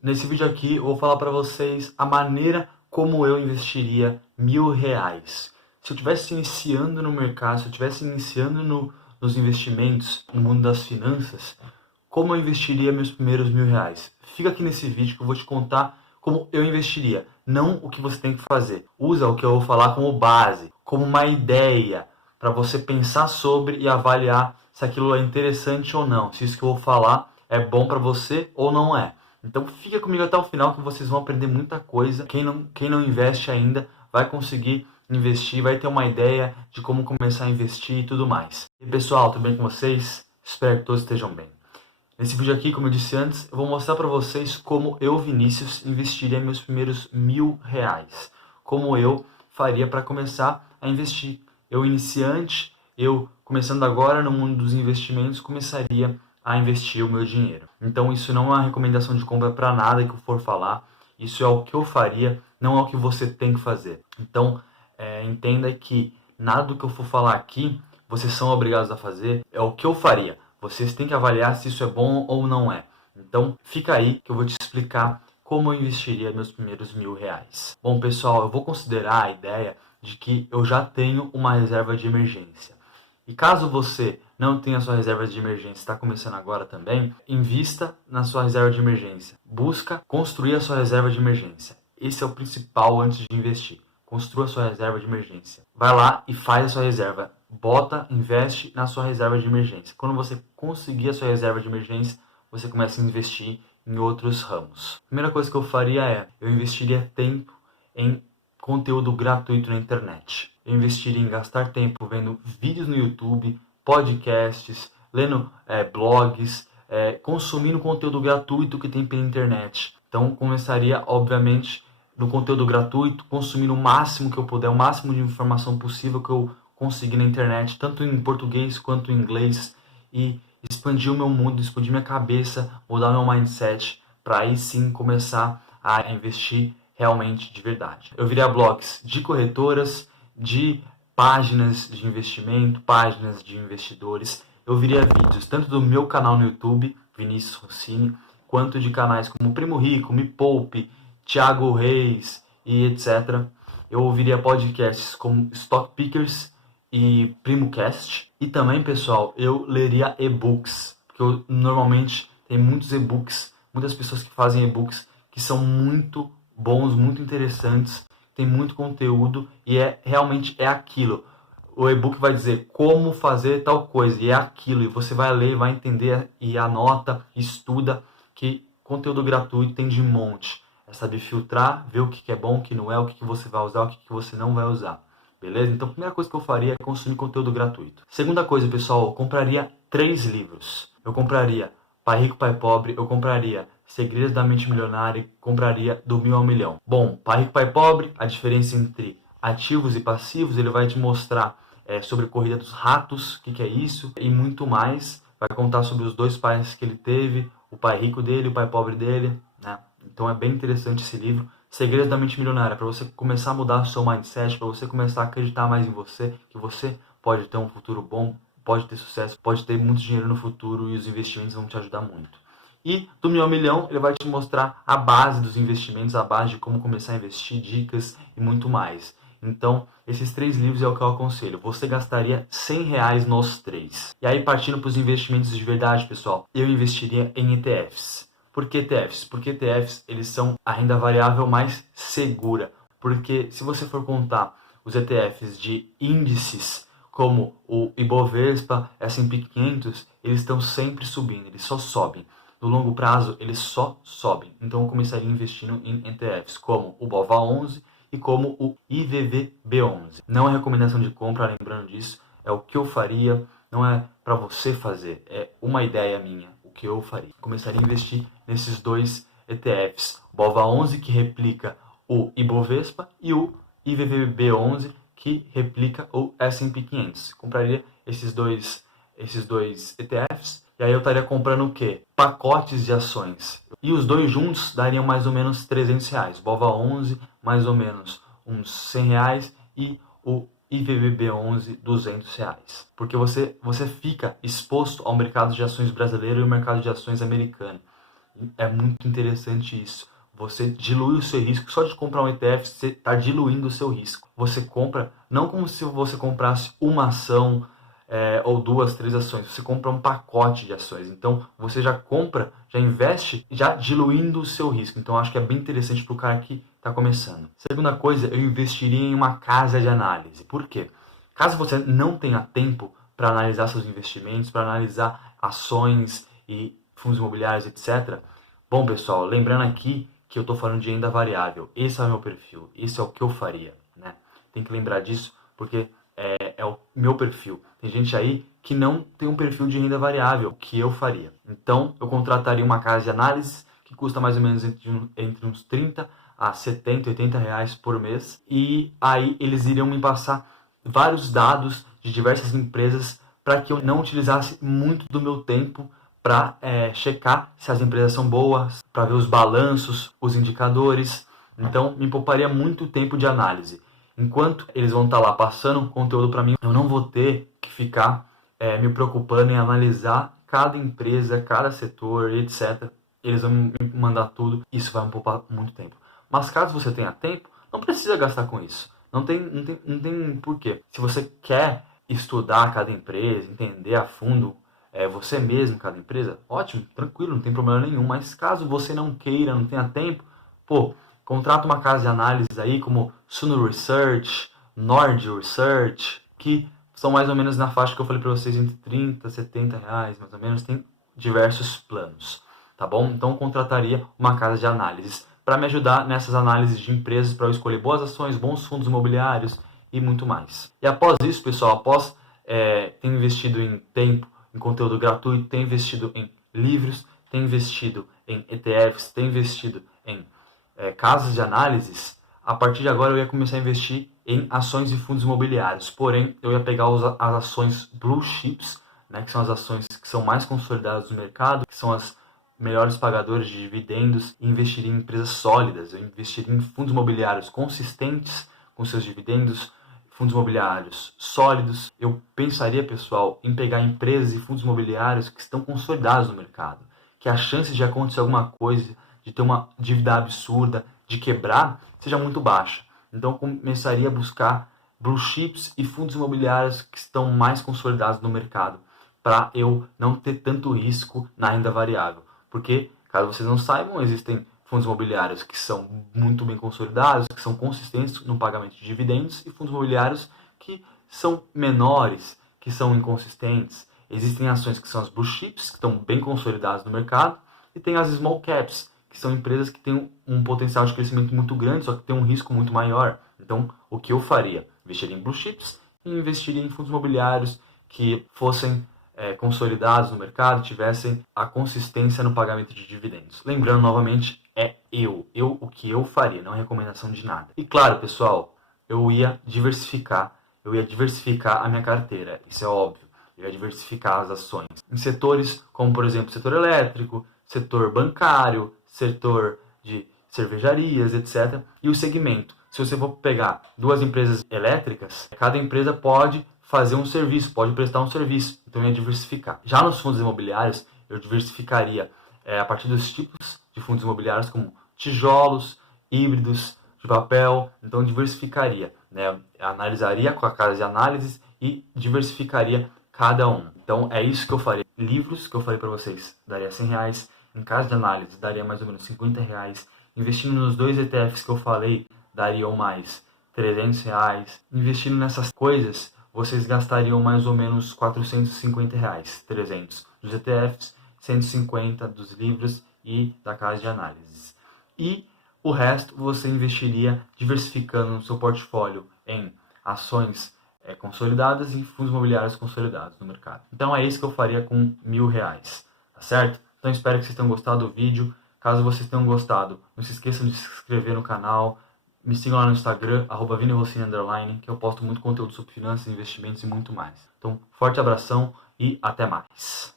Nesse vídeo aqui eu vou falar para vocês a maneira como eu investiria R$ 1.000. Se eu estivesse iniciando no mercado, se eu estivesse iniciando nos investimentos, no mundo das finanças, como eu investiria meus primeiros R$ 1.000? Fica aqui nesse vídeo que eu vou te contar como eu investiria, não o que você tem que fazer. Usa o que eu vou falar como base, como uma ideia, para você pensar sobre e avaliar se aquilo é interessante ou não, se isso que eu vou falar é bom para você ou não é. Então fica comigo até o final que vocês vão aprender muita coisa. Quem não investe ainda vai conseguir investir, vai ter uma ideia de como começar a investir e tudo mais. E pessoal, tudo bem com vocês? Espero que todos estejam bem. Nesse vídeo aqui, como eu disse antes, eu vou mostrar para vocês como eu, Vinícius, investiria meus primeiros R$ 1.000. Como eu faria para começar a investir. Eu iniciante, eu começando agora no mundo dos investimentos, começaria a investir o meu dinheiro. Então isso não é uma recomendação de compra para nada que eu for falar. Isso é o que eu faria, não é o que você tem que fazer. Então entenda que nada do que eu for falar aqui, vocês são obrigados a fazer, é o que eu faria. Vocês têm que avaliar se isso é bom ou não é. Então, fica aí que eu vou te explicar como eu investiria meus primeiros R$ 1.000. Bom, pessoal, eu vou considerar a ideia de que eu já tenho uma reserva de emergência. E caso você não tenha sua reserva de emergência, está começando agora também, invista na sua reserva de emergência. Busca construir a sua reserva de emergência. Esse é o principal antes de investir. Construa a sua reserva de emergência. Vai lá e faz a sua reserva. Investe na sua reserva de emergência. Quando você conseguir a sua reserva de emergência, você começa a investir em outros ramos. A primeira coisa que eu faria eu investiria tempo em conteúdo gratuito na internet. Eu investiria em gastar tempo vendo vídeos no YouTube, podcasts, lendo blogs, consumindo conteúdo gratuito que tem pela internet. Então, começaria, obviamente, no conteúdo gratuito, consumindo o máximo que eu puder, o máximo de informação possível que eu conseguir na internet, tanto em português quanto em inglês, e expandir o meu mundo, expandir minha cabeça, mudar meu mindset, para aí sim começar a investir realmente de verdade. Eu viria blogs de corretoras, de páginas de investimento, páginas de investidores. Eu viria vídeos tanto do meu canal no YouTube, Vinícius Rossini, quanto de canais como Primo Rico, Me Poupe, Thiago Reis e etc. Eu ouviria podcasts como Stock Pickers e PrimoCast. E também, pessoal, eu leria e-books, porque eu normalmente tem muitos e-books, muitas pessoas que fazem e-books que são muito bons, muito interessantes, tem muito conteúdo e realmente é aquilo. O e-book vai dizer como fazer tal coisa e é aquilo, e você vai ler, vai entender e anota, estuda, que conteúdo gratuito tem de monte. É saber filtrar, ver o que é bom, o que não é, o que você vai usar, o que você não vai usar. Beleza? Então a primeira coisa que eu faria é consumir conteúdo gratuito. Segunda coisa, pessoal, eu compraria 3 livros. Eu compraria Pai Rico, Pai Pobre, eu compraria Segredos da Mente Milionária e compraria Do Mil ao Milhão. Bom, Pai Rico, Pai Pobre, a diferença entre ativos e passivos, ele vai te mostrar sobre a corrida dos ratos, o que é isso, e muito mais. Vai contar sobre os 2 pais que ele teve, o pai rico dele e o pai pobre dele, né? Então é bem interessante esse livro. Segredos da Mente Milionária, para você começar a mudar o seu mindset, para você começar a acreditar mais em você, que você pode ter um futuro bom, pode ter sucesso, pode ter muito dinheiro no futuro e os investimentos vão te ajudar muito. E do Mil ao Milhão, ele vai te mostrar a base dos investimentos, a base de como começar a investir, dicas e muito mais. Então, esses 3 livros é o que eu aconselho. Você gastaria R$ 100 nos 3. E aí, partindo para os investimentos de verdade, pessoal, eu investiria em ETFs. Por que ETFs? Porque ETFs, eles são a renda variável mais segura. Porque se você for contar os ETFs de índices, como o Ibovespa, S&P 500, eles estão sempre subindo, eles só sobem. No longo prazo, eles só sobem. Então, eu começaria investindo em ETFs, como o BOVA11 e como o IVVB11. Não é recomendação de compra, lembrando disso, é o que eu faria, não é para você fazer, é uma ideia minha, o que eu faria. Começaria a investir nesses 2 ETFs, BOVA11 que replica o Ibovespa e o IVVB11 que replica o S&P 500. Compraria esses dois ETFs e aí eu estaria comprando o quê? Pacotes de ações. E os 2 juntos dariam mais ou menos R$ 300. BOVA11 mais ou menos uns R$ 100 e o IVVB11 R$ 200. Porque você fica exposto ao mercado de ações brasileiro e ao mercado de ações americano. É muito interessante isso. Você dilui o seu risco. Só de comprar um ETF, você está diluindo o seu risco. Você compra, não como se você comprasse uma ação ou duas, três ações. Você compra um pacote de ações. Então, você já compra, já investe, já diluindo o seu risco. Então, acho que é bem interessante para o cara que está começando. Segunda coisa, eu investiria em uma casa de análise. Por quê? Caso você não tenha tempo para analisar seus investimentos, para analisar ações e fundos imobiliários, etc. Bom, pessoal, lembrando aqui que eu estou falando de renda variável. Esse é o meu perfil, esse é o que eu faria, né? Tem que lembrar disso porque é o meu perfil. Tem gente aí que não tem um perfil de renda variável, o que eu faria. Então, eu contrataria uma casa de análise que custa mais ou menos entre uns 30 a 70, 80 reais por mês. E aí eles iriam me passar vários dados de diversas empresas para que eu não utilizasse muito do meu tempo para checar se as empresas são boas, para ver os balanços, os indicadores. Então, me pouparia muito tempo de análise. Enquanto eles vão estar lá passando conteúdo para mim, eu não vou ter que ficar me preocupando em analisar cada empresa, cada setor, etc. Eles vão me mandar tudo, isso vai me poupar muito tempo. Mas caso você tenha tempo, não precisa gastar com isso. Não tem porquê. Se você quer estudar cada empresa, entender a fundo você mesmo, cada empresa, ótimo, tranquilo, não tem problema nenhum. Mas caso você não queira, não tenha tempo, pô, contrata uma casa de análise aí como Suno Research, Nord Research, que são mais ou menos na faixa que eu falei para vocês, entre 30 e 70 reais, mais ou menos, tem diversos planos, tá bom? Então eu contrataria uma casa de análises para me ajudar nessas análises de empresas, para eu escolher boas ações, bons fundos imobiliários e muito mais. E após isso, pessoal, após ter investido em tempo, em conteúdo gratuito, ter investido em livros, ter investido em ETFs, ter investido em casas de análises, a partir de agora eu ia começar a investir em ações e fundos imobiliários. Porém, eu ia pegar as ações blue chips, né, que são as ações que são mais consolidadas no mercado, que são as melhores pagadoras de dividendos, e investir em empresas sólidas. Eu investiria em fundos imobiliários consistentes com seus dividendos, fundos imobiliários sólidos. Eu pensaria, pessoal, em pegar empresas e fundos imobiliários que estão consolidados no mercado, que a chance de acontecer alguma coisa, de ter uma dívida absurda, de quebrar, seja muito baixa. Então eu começaria a buscar blue chips e fundos imobiliários que estão mais consolidados no mercado, para eu não ter tanto risco na renda variável. Porque, caso vocês não saibam, existem fundos imobiliários que são muito bem consolidados, que são consistentes no pagamento de dividendos, e fundos imobiliários que são menores, que são inconsistentes. Existem ações que são as blue chips, que estão bem consolidadas no mercado, e tem as small caps, que são empresas que têm um potencial de crescimento muito grande, só que tem um risco muito maior. Então, o que eu faria? Investiria em blue chips e investiria em fundos imobiliários que fossem consolidados no mercado, tivessem a consistência no pagamento de dividendos. Lembrando novamente, o que eu faria, não é recomendação de nada. E claro, pessoal, eu ia diversificar a minha carteira, isso é óbvio. Eu ia diversificar as ações em setores como, por exemplo, setor elétrico, setor bancário, setor de cervejarias, etc. E o segmento. Se você for pegar duas empresas elétricas, cada empresa pode fazer um serviço, pode prestar um serviço. Então eu ia diversificar. Já nos fundos imobiliários, eu diversificaria a partir dos tipos de fundos imobiliários, como tijolos, híbridos, de papel. Então diversificaria, né? Analisaria com a casa de análises e diversificaria cada um. Então é isso que eu faria. Livros que eu falei para vocês, daria 100 reais. Em casa de análise, daria mais ou menos 50 reais. Investindo nos dois ETFs que eu falei, dariam mais 300 reais. Investindo nessas coisas, vocês gastariam mais ou menos 450 reais, 300 dos ETFs, 150 dos livros e da casa de análises. E o resto você investiria diversificando no seu portfólio em ações consolidadas e fundos imobiliários consolidados no mercado. Então é isso que eu faria com R$1.000, tá certo? Então espero que vocês tenham gostado do vídeo. Caso vocês tenham gostado, não se esqueçam de se inscrever no canal. Me sigam lá no Instagram, @ViniRossini_, que eu posto muito conteúdo sobre finanças, investimentos e muito mais. Então, forte abração e até mais.